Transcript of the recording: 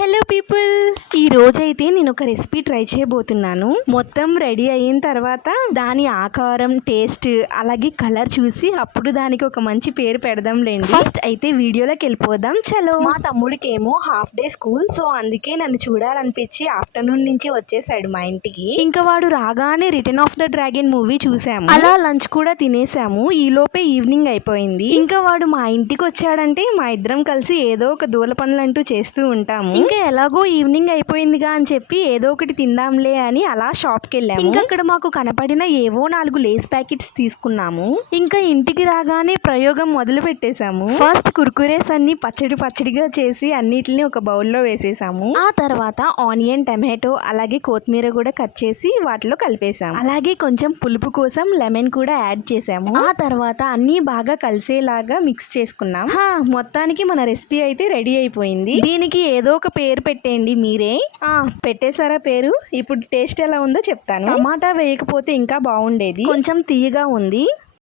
Hello people, ఈ రోజైతే నేను ఒక రెసిపీ ట్రై చేయబోతున్నాను. మొత్తం రెడీ అయిన తర్వాత దాని ఆకారం, టేస్ట్, అలాగే కలర్ చూసి అప్పుడు దానికి ఒక మంచి పేరు పెడదాంలేండి. ఫస్ట్ అయితే వీడియోలోకి వెళ్ళిపోదాం. చలో. మా తమ్ముడికేమో హాఫ్ డే స్కూల్, సో అందుకే నన్ను చూడాలనిపించి ఆఫ్టర్నూన్ నుంచి వచ్చేసాడు మా ఇంటికి. ఇంకా వాడు రాగానే return of the dragon movie చూసాము. అలా లంచ్ కూడా తినేసాము. ఈ లోపే ఈవినింగ్ అయిపోయింది. ఇంకా వాడు మా ఇంటికి వచ్చాడంటే మా ఇద్దరం కలిసి ఏదో ఒక దూల పనులంటూ చేస్తూ ఉంటాము. ఇంకా ఎలాగో ఈవినింగ్ అయిపోయిందిగా అని చెప్పి ఏదో ఒకటి తిందాంలే అని అలా షాప్కి వెళ్ళాము. ఇంకా అక్కడ మాకు కనపడిన ఏవో 4 లేస్ ప్యాకెట్స్ తీసుకున్నాము. ఇంకా ఇంటికి రాగానే ప్రయోగం మొదలు పెట్టేశాము. ఫస్ట్ కుర్కురేస్ అన్ని పచ్చడిగా చేసి అన్నిటిని ఒక బౌల్లో వేసేసాము. ఆ తర్వాత ఆనియన్, టమాటో అలాగే కొత్తిమీర కూడా కట్ చేసి వాటిలో కలిపేసాము. అలాగే కొంచెం పులుపు కోసం లెమన్ కూడా యాడ్ చేసాము. ఆ తర్వాత అన్ని బాగా కలిసేలాగా మిక్స్ చేసుకున్నాం. మొత్తానికి మన రెసిపీ అయితే రెడీ అయిపోయింది. దీనికి ఏదో ఒక పేరు పెట్టేయండి మీరే. పెట్టేశారా పేరు? ఇప్పుడు టేస్ట్ ఎలా ఉందో చెప్తాను. టమాటా వేయకపోతే ఇంకా బాగుండేది, కొంచెం తీయగా ఉంది.